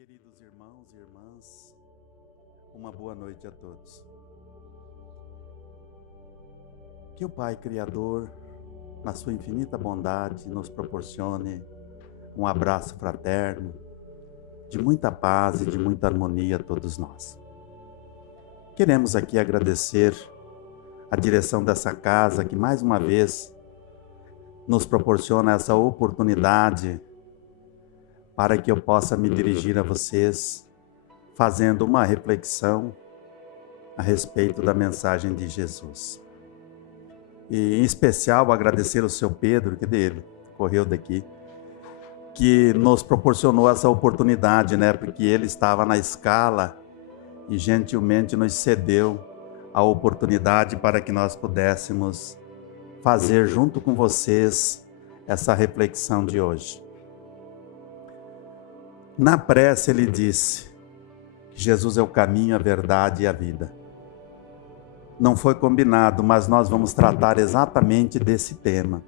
Queridos irmãos e irmãs, uma boa noite a todos. Que o Pai Criador, na sua infinita bondade, nos proporcione um abraço fraterno, de muita paz e de muita harmonia a todos nós. Queremos aqui agradecer a direção dessa casa que mais uma vez nos proporciona essa oportunidade para que eu possa me dirigir a vocês fazendo uma reflexão a respeito da mensagem de Jesus. E em especial agradecer ao seu Pedro, que dele correu daqui, que nos proporcionou essa oportunidade, porque ele estava na escala e gentilmente nos cedeu a oportunidade para que nós pudéssemos fazer junto com vocês essa reflexão de hoje. Na prece ele disse que Jesus é o caminho, a verdade e a vida. Não foi combinado, mas nós vamos tratar exatamente desse tema.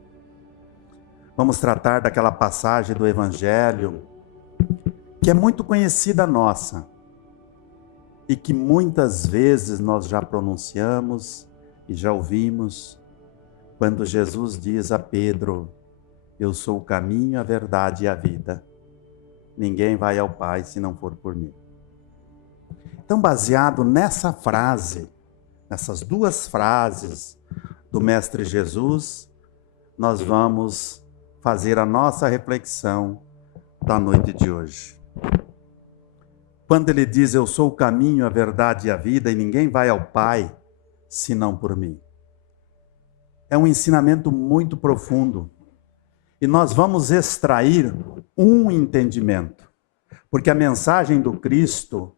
Vamos tratar daquela passagem do Evangelho que é muito conhecida nossa e que muitas vezes nós já pronunciamos e já ouvimos quando Jesus diz a Pedro: eu sou o caminho, a verdade e a vida. Ninguém vai ao Pai se não for por mim. Então, baseado nessa frase, nessas duas frases do Mestre Jesus, nós vamos fazer a nossa reflexão da noite de hoje. Quando ele diz: eu sou o caminho, a verdade e a vida, e ninguém vai ao Pai senão por mim. É um ensinamento muito profundo. E nós vamos extrair um entendimento, porque a mensagem do Cristo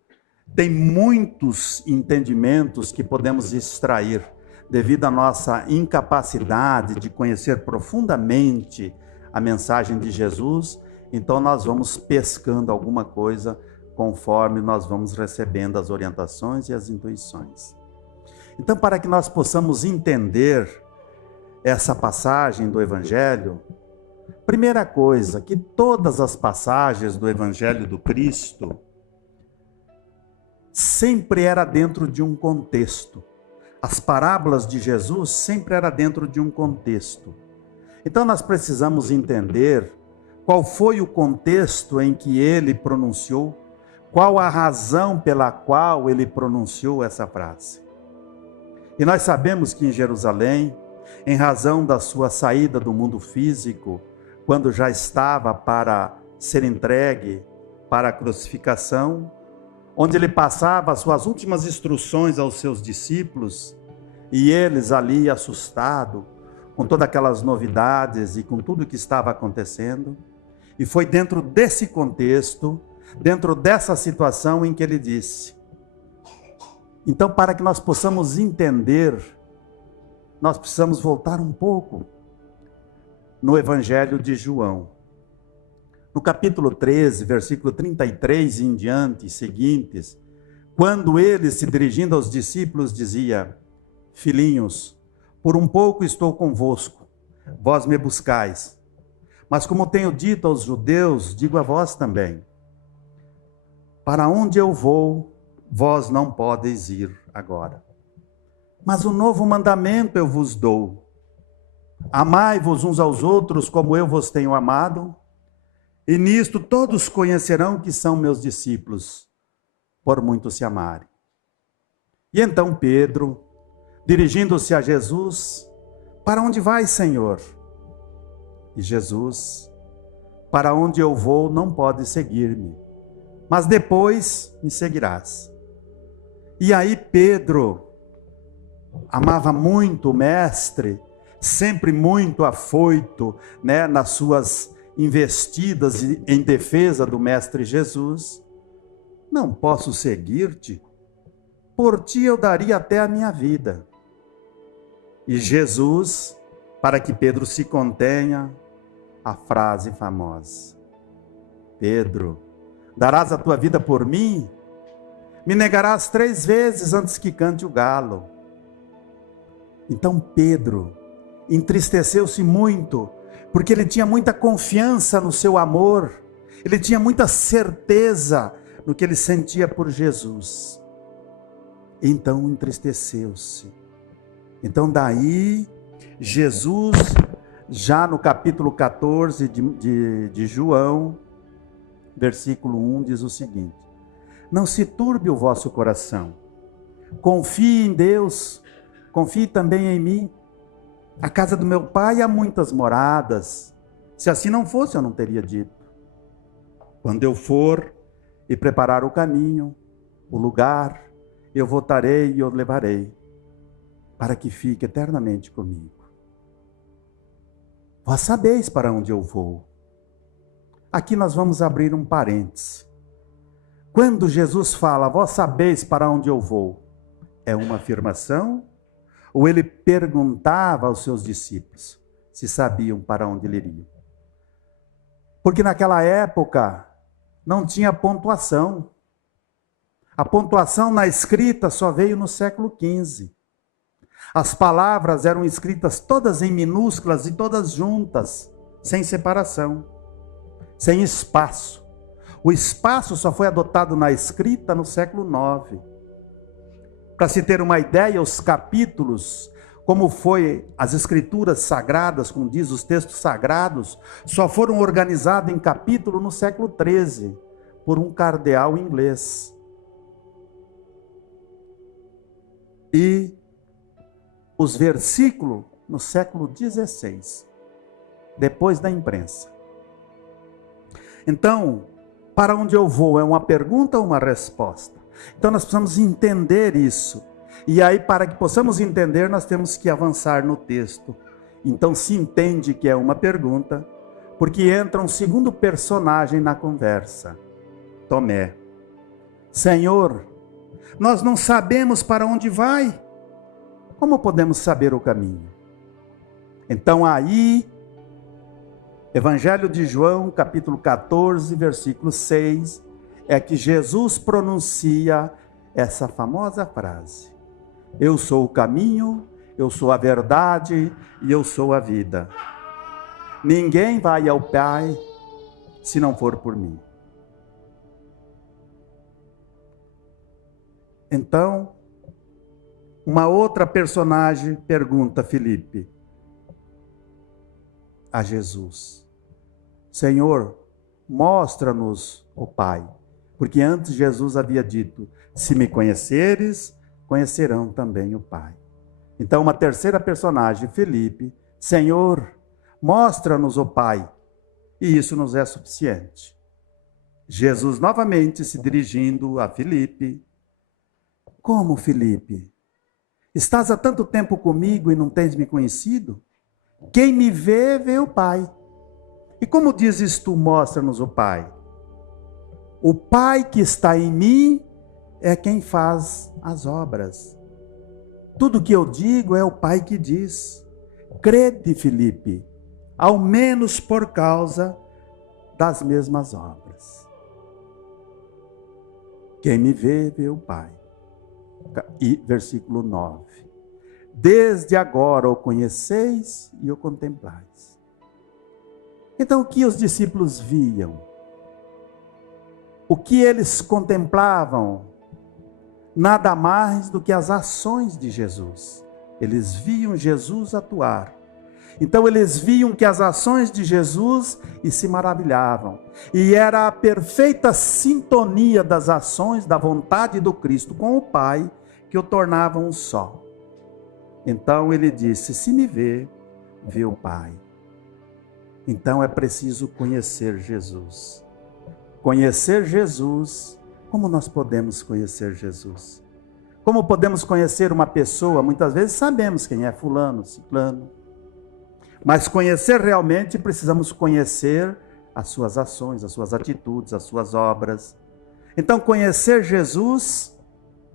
tem muitos entendimentos que podemos extrair, devido à nossa incapacidade de conhecer profundamente a mensagem de Jesus. Então nós vamos pescando alguma coisa conforme nós vamos recebendo as orientações e as intuições. Então, para que nós possamos entender essa passagem do Evangelho, primeira coisa, que todas as passagens do Evangelho do Cristo sempre era dentro de um contexto. As parábolas de Jesus sempre era dentro de um contexto. Então nós precisamos entender qual foi o contexto em que ele pronunciou, qual a razão pela qual ele pronunciou essa frase. E nós sabemos que em Jerusalém, em razão da sua saída do mundo físico, quando já estava para ser entregue para a crucificação, onde ele passava as suas últimas instruções aos seus discípulos, e eles ali assustados com todas aquelas novidades e com tudo que estava acontecendo. E foi dentro desse contexto, dentro dessa situação em que ele disse. Então, para que nós possamos entender, nós precisamos voltar um pouco no Evangelho de João. No capítulo 13, versículo 33 em diante, seguintes, quando ele, se dirigindo aos discípulos, dizia: filhinhos, por um pouco estou convosco, vós me buscais. Mas como tenho dito aos judeus, digo a vós também: para onde eu vou, vós não podeis ir agora. Mas um novo mandamento eu vos dou: amai-vos uns aos outros como eu vos tenho amado, e nisto todos conhecerão que são meus discípulos, por muito se amarem. E então Pedro, dirigindo-se a Jesus: para onde vais, Senhor? E Jesus: para onde eu vou não podes seguir-me, mas depois me seguirás. E aí Pedro amava muito o Mestre, sempre muito afoito, nas suas investidas em defesa do Mestre Jesus. Não posso seguir-te, por ti eu daria até a minha vida. E Jesus, para que Pedro se contenha, a frase famosa: Pedro, darás a tua vida por mim? Me negarás 3 vezes antes que cante o galo. Então Pedro entristeceu-se muito, porque ele tinha muita confiança no seu amor, ele tinha muita certeza no que ele sentia por Jesus. Então entristeceu-se. Então daí, Jesus, já no capítulo 14 de João, versículo 1, diz o seguinte: não se turbe o vosso coração, confie em Deus, confie também em mim. A casa do meu pai há muitas moradas. Se assim não fosse, eu não teria dito. Quando eu for e preparar o caminho, o lugar, eu voltarei e o levarei, para que fique eternamente comigo. Vós sabeis para onde eu vou. Aqui nós vamos abrir um parêntese. Quando Jesus fala, vós sabeis para onde eu vou, é uma afirmação? Ou ele perguntava aos seus discípulos se sabiam para onde ele iria? Porque naquela época não tinha pontuação. A pontuação na escrita só veio no século XV. As palavras eram escritas todas em minúsculas e todas juntas, sem separação, sem espaço. O espaço só foi adotado na escrita no século IX. Para se ter uma ideia, os capítulos, como foi as escrituras sagradas, como diz os textos sagrados, só foram organizados em capítulo no século XIII, por um cardeal inglês. E os versículos no século XVI, depois da imprensa. Então, para onde eu vou é uma pergunta ou uma resposta? Então nós precisamos entender isso. E aí, para que possamos entender, nós temos que avançar no texto. Então se entende que é uma pergunta, porque entra um segundo personagem na conversa, Tomé. Senhor, nós não sabemos para onde vai. Como podemos saber o caminho? Então aí, Evangelho de João, capítulo 14, versículo 6, é que Jesus pronuncia essa famosa frase: eu sou o caminho, eu sou a verdade e eu sou a vida. Ninguém vai ao Pai se não for por mim. Então, uma outra personagem pergunta a Filipe, a Jesus: Senhor, mostra-nos o Pai. Porque antes Jesus havia dito: se me conheceres, conhecerão também o Pai. Então uma terceira personagem, Filipe: Senhor, mostra-nos o Pai. E isso nos é suficiente. Jesus novamente se dirigindo a Filipe: como, Filipe? Estás há tanto tempo comigo e não tens me conhecido? Quem me vê, vê o Pai. E como dizes tu, mostra-nos o Pai? O Pai que está em mim é quem faz as obras. Tudo que eu digo é o Pai que diz. Crede, Filipe, ao menos por causa das mesmas obras. Quem me vê, vê o Pai. E versículo 9. Desde agora o conheceis e o contemplais. Então o que os discípulos viam? O que eles contemplavam? Nada mais do que as ações de Jesus. Eles viam Jesus atuar. Então eles viam que as ações de Jesus e se maravilhavam. E era a perfeita sintonia das ações, da vontade do Cristo com o Pai, que o tornavam um só. Então ele disse: se me vê, vê o Pai. Então é preciso conhecer Jesus. Conhecer Jesus. Como nós podemos conhecer Jesus? Como podemos conhecer uma pessoa? Muitas vezes sabemos quem é fulano, ciclano. Mas conhecer realmente, precisamos conhecer as suas ações, as suas atitudes, as suas obras. Então conhecer Jesus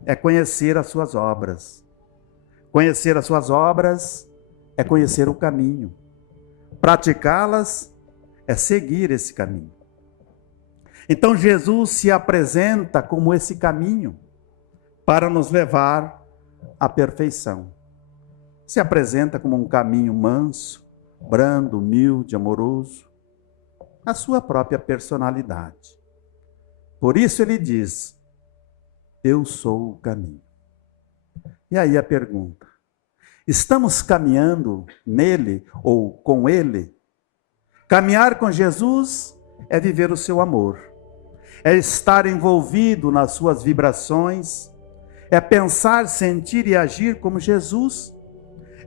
é conhecer as suas obras. Conhecer as suas obras é conhecer o caminho. Praticá-las é seguir esse caminho. Então Jesus se apresenta como esse caminho para nos levar à perfeição. Se apresenta como um caminho manso, brando, humilde, amoroso, a sua própria personalidade. Por isso ele diz: eu sou o caminho. E aí a pergunta: estamos caminhando nele ou com ele? Caminhar com Jesus é viver o seu amor, é estar envolvido nas suas vibrações, é pensar, sentir e agir como Jesus,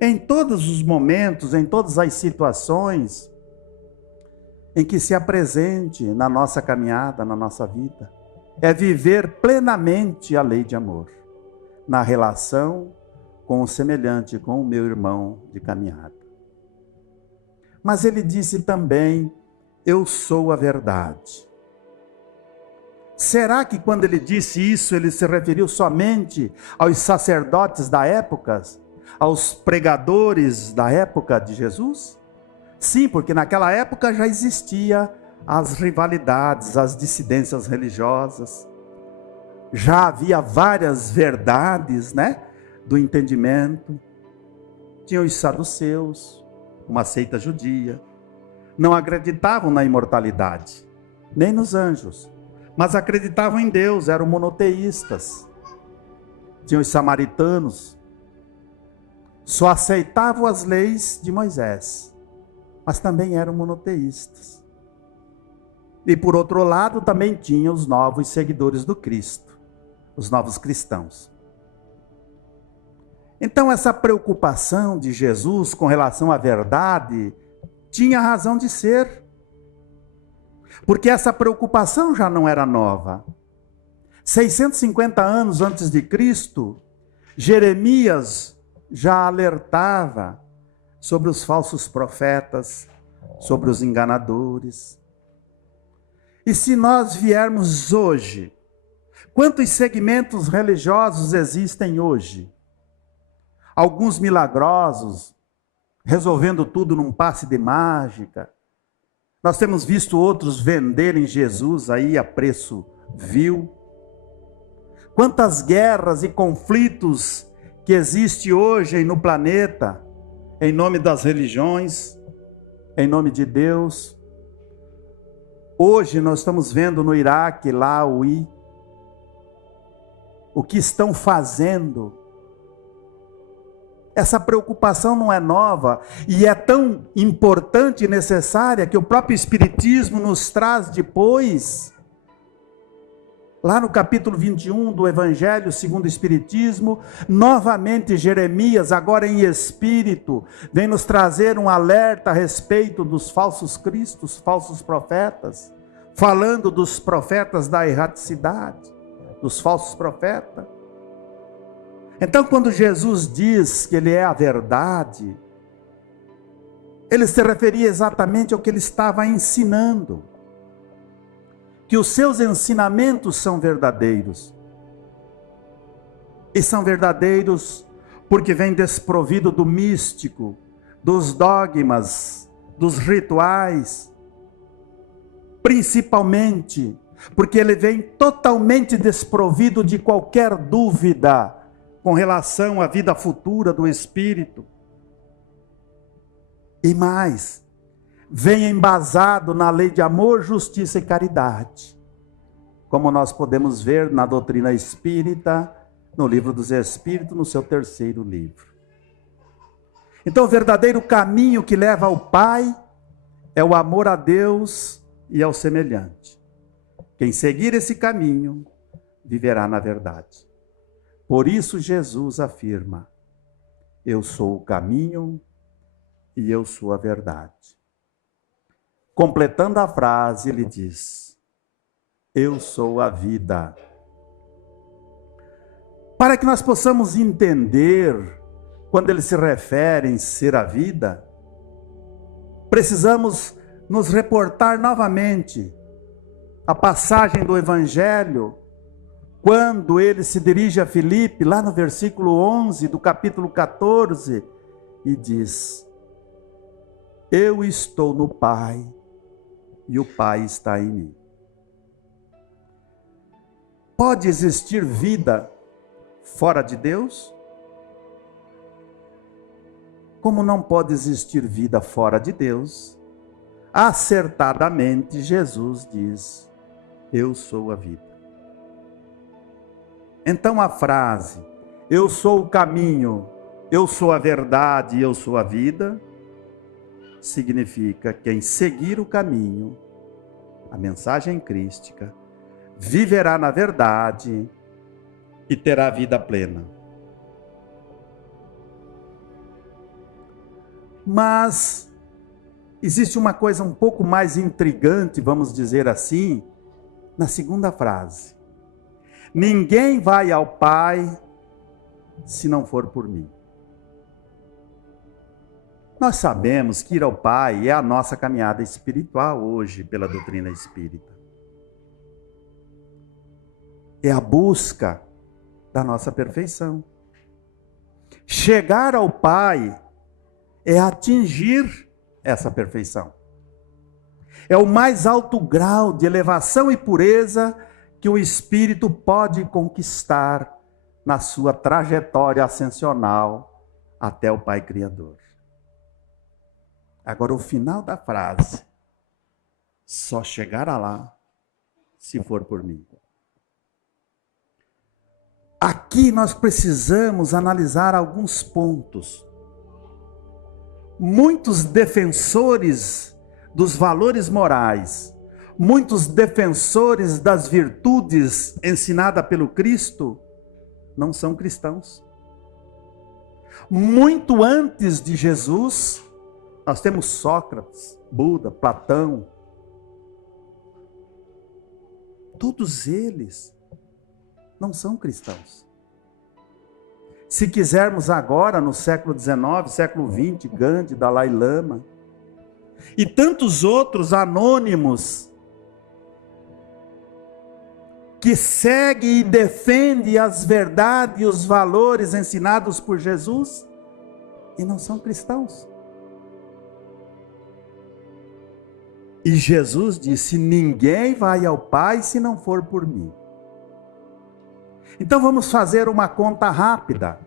em todos os momentos, em todas as situações em que se apresente na nossa caminhada, na nossa vida. É viver plenamente a lei de amor, na relação com o semelhante, com o meu irmão de caminhada. Mas ele disse também: eu sou a verdade. Será que quando ele disse isso, ele se referiu somente aos sacerdotes da época, aos pregadores da época de Jesus? Sim, porque naquela época já existia as rivalidades, as dissidências religiosas. Já havia várias verdades, do entendimento. Tinham os saduceus, uma seita judia. Não acreditavam na imortalidade, nem nos anjos, mas acreditavam em Deus, eram monoteístas. Tinham os samaritanos, só aceitavam as leis de Moisés, mas também eram monoteístas. E por outro lado, também tinha os novos seguidores do Cristo, os novos cristãos. Então essa preocupação de Jesus com relação à verdade tinha razão de ser, porque essa preocupação já não era nova. 650 anos antes de Cristo, Jeremias já alertava sobre os falsos profetas, sobre os enganadores. E se nós viermos hoje, quantos segmentos religiosos existem hoje? Alguns milagrosos, resolvendo tudo num passe de mágica. Nós temos visto outros venderem Jesus aí a preço vil. Quantas guerras e conflitos que existem hoje no planeta, em nome das religiões, em nome de Deus. Hoje nós estamos vendo no Iraque, lá o que estão fazendo. Essa preocupação não é nova e é tão importante e necessária que o próprio Espiritismo nos traz depois, lá no capítulo 21 do Evangelho segundo o Espiritismo, novamente Jeremias, agora em espírito, vem nos trazer um alerta a respeito dos falsos cristos, falsos profetas, falando dos profetas da erraticidade, dos falsos profetas. Então, quando Jesus diz que ele é a verdade, ele se referia exatamente ao que ele estava ensinando. Que os seus ensinamentos são verdadeiros. E são verdadeiros porque vem desprovido do místico, dos dogmas, dos rituais. Principalmente porque ele vem totalmente desprovido de qualquer dúvida com relação à vida futura do Espírito. E mais, vem embasado na lei de amor, justiça e caridade, como nós podemos ver na doutrina espírita, no livro dos Espíritos, no seu 3º livro. Então o verdadeiro caminho que leva ao Pai é o amor a Deus e ao semelhante. Quem seguir esse caminho, viverá na verdade. Por isso Jesus afirma: eu sou o caminho e eu sou a verdade. Completando a frase, ele diz: eu sou a vida. Para que nós possamos entender, quando ele se refere em ser a vida, precisamos nos reportar novamente a passagem do Evangelho, quando ele se dirige a Filipe, lá no versículo 11 do capítulo 14, e diz: eu estou no Pai e o Pai está em mim. Pode existir vida fora de Deus? Como não pode existir vida fora de Deus, acertadamente Jesus diz: Eu sou a vida. Então a frase, eu sou o caminho, eu sou a verdade e eu sou a vida, significa que em seguir o caminho, a mensagem crística, viverá na verdade e terá vida plena. Mas existe uma coisa um pouco mais intrigante, vamos dizer assim, na segunda frase. Ninguém vai ao Pai se não for por mim. Nós sabemos que ir ao Pai é a nossa caminhada espiritual hoje pela doutrina espírita. É a busca da nossa perfeição. Chegar ao Pai é atingir essa perfeição. É o mais alto grau de elevação e pureza que o espírito pode conquistar na sua trajetória ascensional até o Pai Criador. Agora, o final da frase, só chegará lá se for por mim. Aqui nós precisamos analisar alguns pontos. Muitos defensores dos valores morais, muitos defensores das virtudes ensinadas pelo Cristo, não são cristãos. Muito antes de Jesus, nós temos Sócrates, Buda, Platão. Todos eles não são cristãos. Se quisermos agora, no século XIX, século XX, Gandhi, Dalai Lama, e tantos outros anônimos, que seguem e defendem as verdades e os valores ensinados por Jesus, e não são cristãos. E Jesus disse, ninguém vai ao Pai se não for por mim. Então vamos fazer uma conta rápida.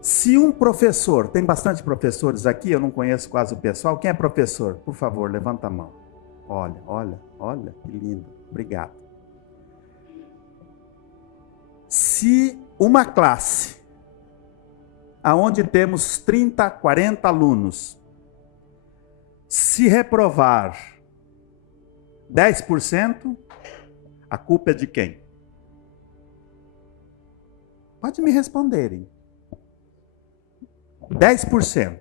Se um professor, tem bastante professores aqui, eu não conheço quase o pessoal. Quem é professor? Por favor, levanta a mão. Olha, que lindo. Obrigado. Se uma classe, aonde temos 30, 40 alunos, se reprovar 10%, a culpa é de quem? Pode me responderem. 10%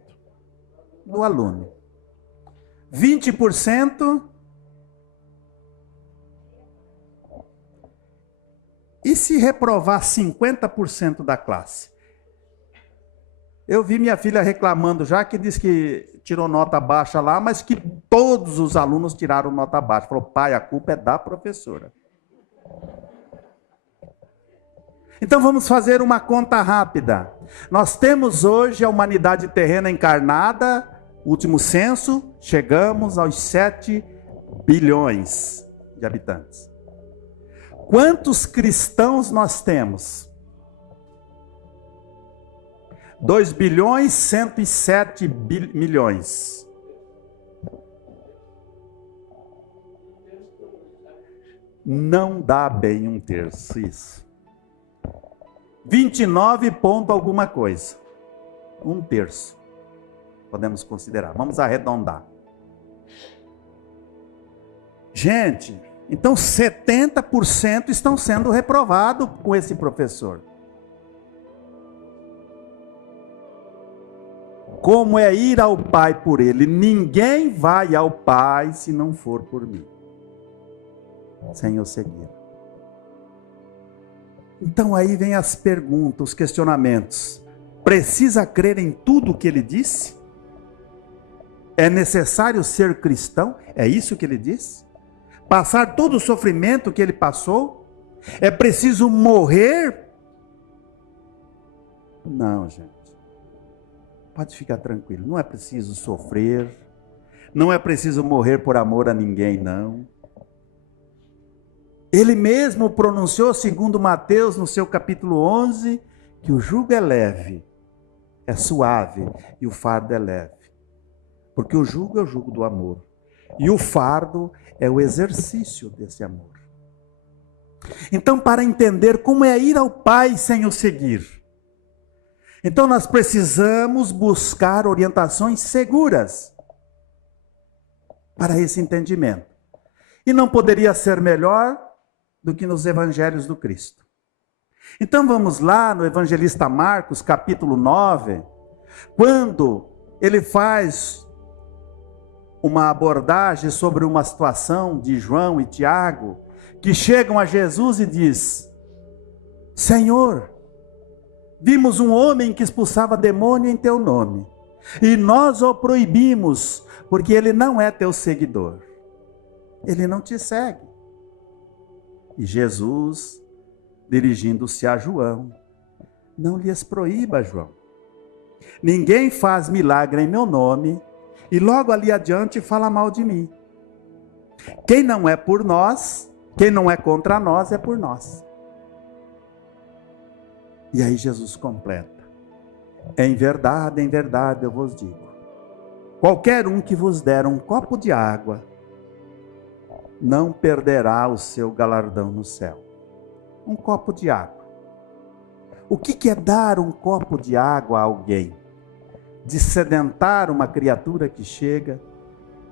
do aluno. 20%. E se reprovar 50% da classe? Eu vi minha filha reclamando já, que disse que tirou nota baixa lá, mas que todos os alunos tiraram nota baixa. Falou, pai, a culpa é da professora. Então vamos fazer uma conta rápida. Nós temos hoje a humanidade terrena encarnada, último censo, chegamos aos 7 bilhões de habitantes. Quantos cristãos nós temos? 2 bilhões 107 milhões. Não dá bem um terço, isso. 29 ponto alguma coisa. Um terço. Podemos considerar. Vamos arredondar. Gente, então 70% estão sendo reprovados com esse professor. Como é ir ao Pai por ele? Ninguém vai ao Pai se não for por mim, sem eu seguir. Então aí vem as perguntas, os questionamentos. Precisa crer em tudo o que ele disse? É necessário ser cristão? É isso que ele disse? Passar todo o sofrimento que ele passou? É preciso morrer? Não, gente. Pode ficar tranquilo. Não é preciso sofrer. Não é preciso morrer por amor a ninguém, não. Ele mesmo pronunciou, segundo Mateus, no seu capítulo 11, que o jugo é leve, é suave, e o fardo é leve. Porque o jugo é o jugo do amor. E o fardo é o exercício desse amor. Então, para entender como é ir ao Pai sem o seguir, então nós precisamos buscar orientações seguras para esse entendimento. E não poderia ser melhor do que nos evangelhos do Cristo. Então vamos lá no evangelista Marcos, capítulo 9, quando ele faz uma abordagem sobre uma situação de João e Tiago, que chegam a Jesus e diz: Senhor, vimos um homem que expulsava demônio em teu nome, e nós o proibimos, porque ele não é teu seguidor. Ele não te segue. E Jesus, dirigindo-se a João: não lhes proíba, João. Ninguém faz milagre em meu nome, e logo ali adiante fala mal de mim. Quem não é por nós, quem não é contra nós, é por nós. E aí Jesus completa: em verdade eu vos digo, qualquer um que vos der um copo de água, não perderá o seu galardão no céu. Um copo de água. O que é dar um copo de água a alguém? Dessedentar uma criatura que chega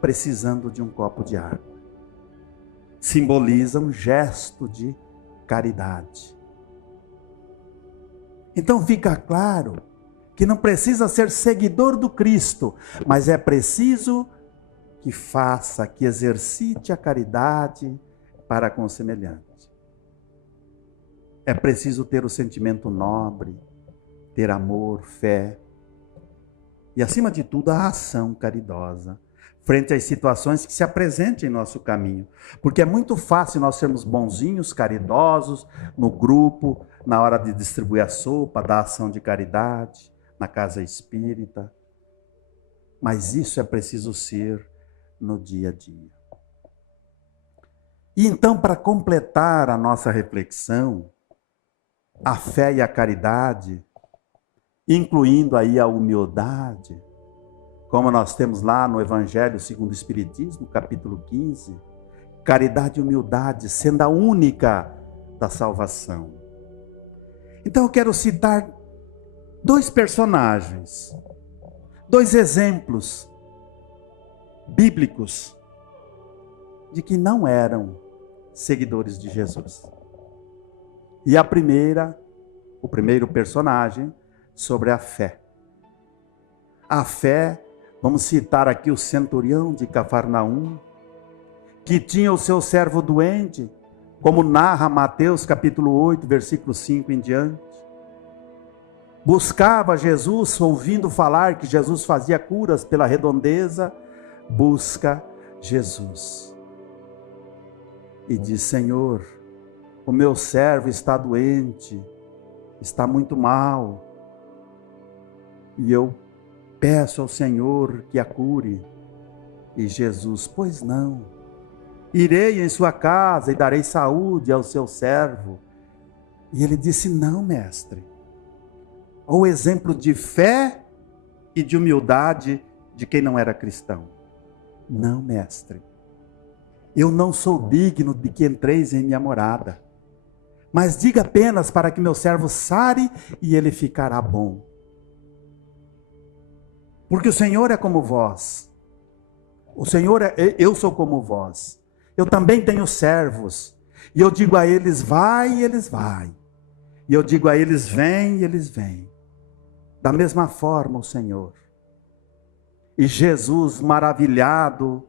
precisando de um copo de água. Simboliza um gesto de caridade. Então fica claro que não precisa ser seguidor do Cristo, mas é preciso que faça, que exercite a caridade para com o semelhante. É preciso ter o sentimento nobre, ter amor, fé e, acima de tudo, a ação caridosa frente às situações que se apresentem em nosso caminho. Porque é muito fácil nós sermos bonzinhos, caridosos, no grupo, na hora de distribuir a sopa, da ação de caridade, na casa espírita. Mas isso é preciso ser no dia a dia. E então, para completar a nossa reflexão, a fé e a caridade, incluindo aí a humildade, como nós temos lá no Evangelho segundo o Espiritismo, capítulo 15, caridade e humildade sendo a única da salvação. Então eu quero citar dois personagens, dois exemplos bíblicos de que não eram seguidores de Jesus. E o primeiro personagem, sobre a fé. A fé, vamos citar aqui o centurião de Cafarnaum, que tinha o seu servo doente, como narra Mateus capítulo 8, versículo 5 em diante. Buscava Jesus, ouvindo falar que Jesus fazia curas pela redondeza, busca Jesus. E diz: Senhor, o meu servo está doente, está muito mal, e eu peço ao Senhor que a cure. E Jesus: pois não, irei em sua casa e darei saúde ao seu servo. E ele disse: não, mestre. Olha o exemplo de fé e de humildade de quem não era cristão. Não, mestre, eu não sou digno de que entreis em minha morada, mas diga apenas para que meu servo sare e ele ficará bom. Porque o Senhor é como vós. Eu sou como vós. Eu também tenho servos. E eu digo a eles: vai, e eles vai. E eu digo a eles: vem, e eles vêm. Da mesma forma o Senhor. E Jesus, maravilhado,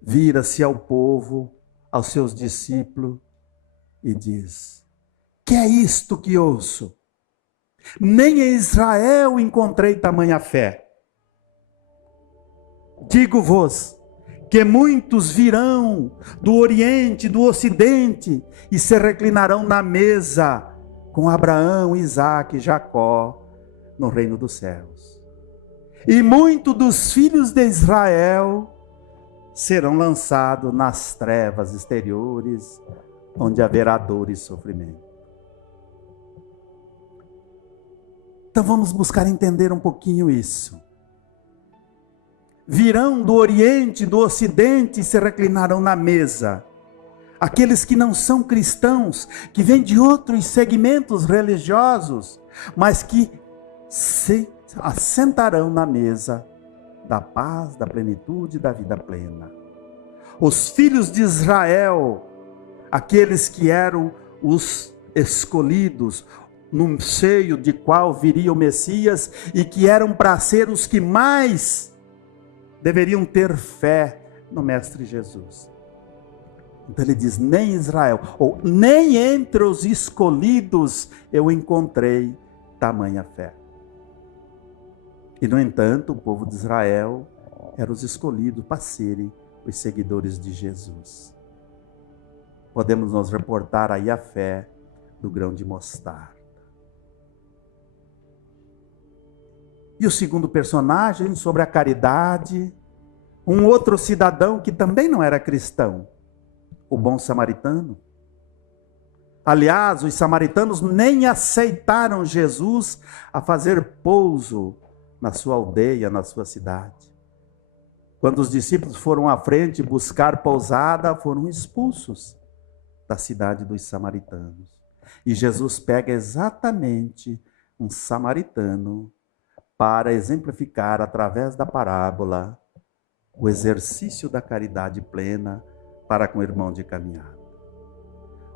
vira-se ao povo, aos seus discípulos, e diz: que é isto que ouço? Nem em Israel encontrei tamanha fé. Digo-vos que muitos virão do Oriente, do Ocidente, e se reclinarão na mesa com Abraão, Isaque e Jacó no reino dos céus. E muitos dos filhos de Israel serão lançados nas trevas exteriores, onde haverá dor e sofrimento. Então vamos buscar entender um pouquinho isso. virão do Oriente, do Ocidente e se reclinarão na mesa. Aqueles que não são cristãos, que vêm de outros segmentos religiosos, mas que se assentarão na mesa da paz, da plenitude e da vida plena. Os filhos de Israel, aqueles que eram os escolhidos, no seio de qual viria o Messias, e que eram para ser os que mais deveriam ter fé no Mestre Jesus. Então ele diz, nem Israel, ou nem entre os escolhidos eu encontrei tamanha fé. E no entanto, o povo de Israel era os escolhidos para serem os seguidores de Jesus. Podemos nos reportar aí a fé do grão de mostarda. E o segundo personagem, sobre a caridade, um outro cidadão que também não era cristão, o bom samaritano. Aliás, os samaritanos nem aceitaram Jesus a fazer pouso na sua aldeia, na sua cidade. Quando os discípulos foram à frente buscar pousada, foram expulsos da cidade dos samaritanos. E Jesus pega exatamente um samaritano para exemplificar, através da parábola, o exercício da caridade plena para com o irmão de caminhada.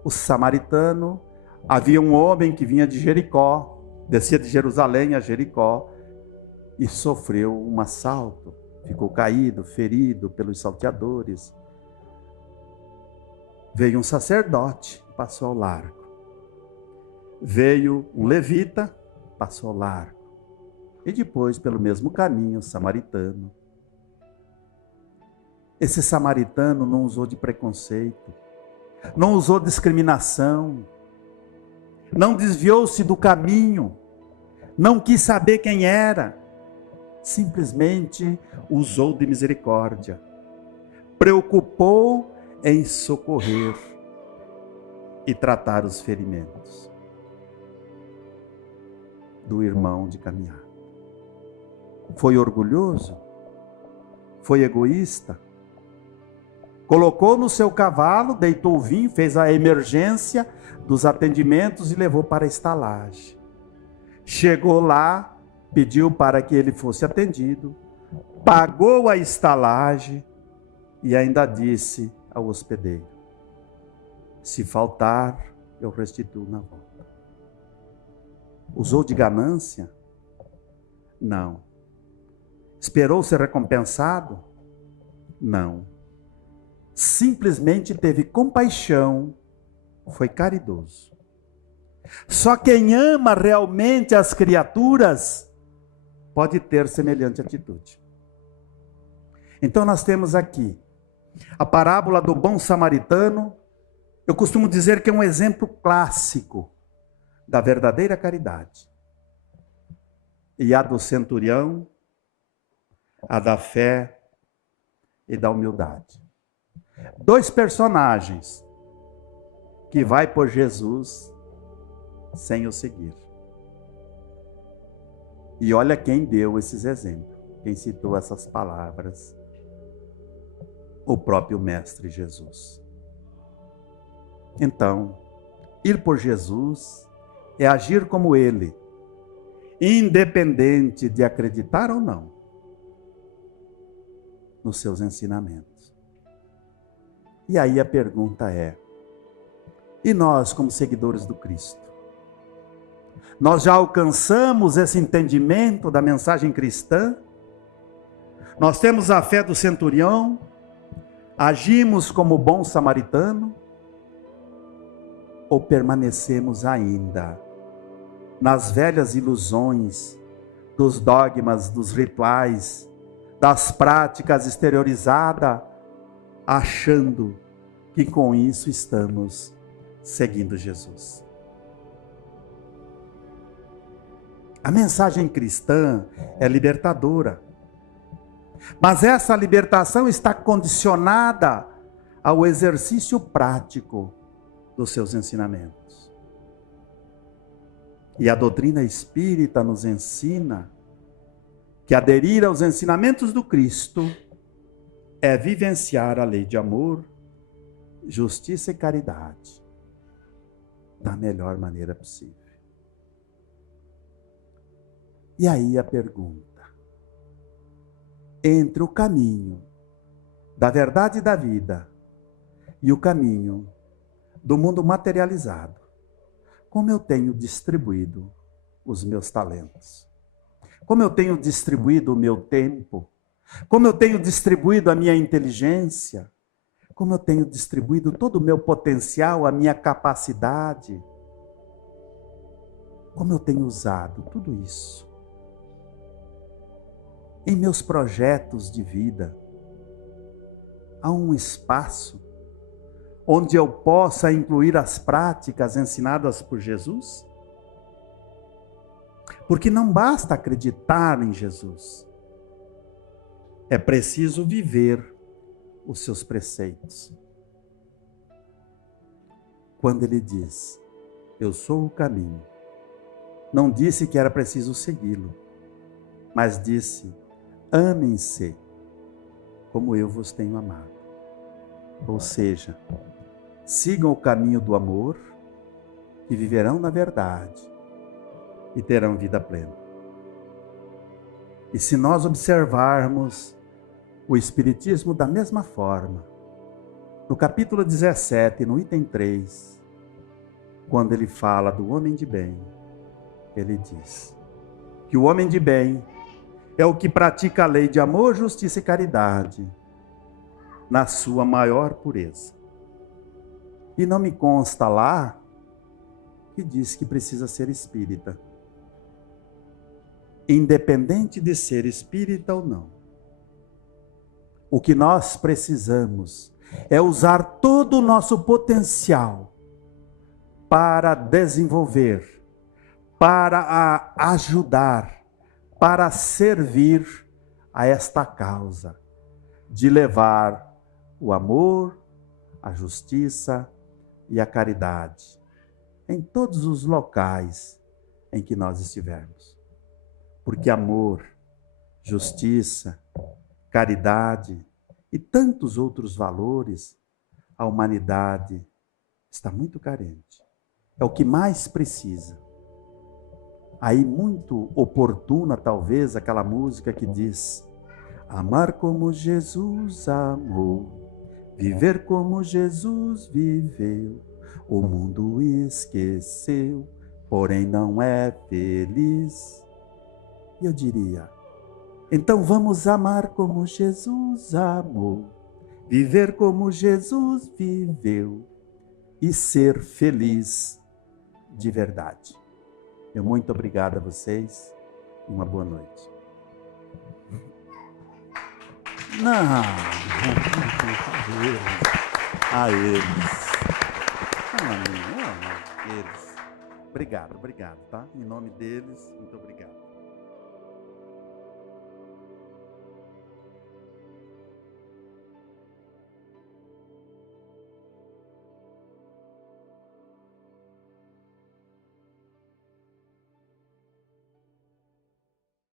O samaritano, havia um homem que vinha de Jericó, descia de Jerusalém a Jericó, e sofreu um assalto, ficou caído, ferido pelos salteadores. Veio um sacerdote, passou ao largo. Veio um levita, passou ao largo. E depois, pelo mesmo caminho, o samaritano. Esse samaritano não usou de preconceito, não usou discriminação, não desviou-se do caminho, não quis saber quem era, simplesmente usou de misericórdia, preocupou em socorrer e tratar os ferimentos do irmão de caminhada. Foi orgulhoso? Foi egoísta? Colocou no seu cavalo, deitou o vinho, fez a emergência dos atendimentos e levou para a estalagem. Chegou lá, pediu para que ele fosse atendido, pagou a estalagem e ainda disse ao hospedeiro: se faltar, eu restituo na volta. Usou de ganância? Não. Esperou ser recompensado? Não. Simplesmente teve compaixão, foi caridoso. Só quem ama realmente as criaturas pode ter semelhante atitude. Então nós temos aqui a parábola do bom samaritano. Eu costumo dizer que é um exemplo clássico da verdadeira caridade. E a do centurião, a da fé e da humildade. Dois personagens que vai por Jesus sem o seguir. E olha quem deu esses exemplos, quem citou essas palavras: o próprio Mestre Jesus. Então, ir por Jesus é agir como Ele, independente de acreditar ou não nos seus ensinamentos. E aí a pergunta é: e nós, como seguidores do Cristo? Nós já alcançamos esse entendimento da mensagem cristã? Nós temos a fé do centurião? Agimos como bom samaritano? Ou permanecemos ainda nas velhas ilusões dos dogmas, dos rituais, das práticas exteriorizadas, achando que com isso estamos seguindo Jesus? A mensagem cristã é libertadora, mas essa libertação está condicionada ao exercício prático dos seus ensinamentos. E a doutrina espírita nos ensina que aderir aos ensinamentos do Cristo é vivenciar a lei de amor, justiça e caridade da melhor maneira possível. E aí a pergunta: entre o caminho da verdade e da vida e o caminho do mundo materializado, como eu tenho distribuído os meus talentos? Como eu tenho distribuído o meu tempo? Como eu tenho distribuído a minha inteligência? Como eu tenho distribuído todo o meu potencial, a minha capacidade? Como eu tenho usado tudo isso em meus projetos de vida? Há um espaço onde eu possa incluir as práticas ensinadas por Jesus? Porque não basta acreditar em Jesus. É preciso viver os seus preceitos. Quando ele diz, eu sou o caminho, não disse que era preciso segui-lo, mas disse, amem-se como eu vos tenho amado. Ou seja, sigam o caminho do amor e viverão na verdade e terão vida plena. E se nós observarmos o Espiritismo da mesma forma, no capítulo 17, no item 3, quando ele fala do homem de bem, ele diz que o homem de bem é o que pratica a lei de amor, justiça e caridade na sua maior pureza. E não me consta lá que diz que precisa ser espírita. Independente de ser espírita ou não, o que nós precisamos é usar todo o nosso potencial para desenvolver, para ajudar, para servir a esta causa de levar o amor, a justiça e a caridade em todos os locais em que nós estivermos. Porque amor, justiça, caridade e tantos outros valores, a humanidade está muito carente. É o que mais precisa. Aí muito oportuna talvez aquela música que diz: amar como Jesus amou, viver como Jesus viveu, o mundo esqueceu, porém não é feliz. E eu diria, então vamos amar como Jesus amou, viver como Jesus viveu e ser feliz de verdade. Eu muito obrigado a vocês e uma boa noite. Não, a eles. Não, eles. Obrigado, tá? Em nome deles, muito obrigado.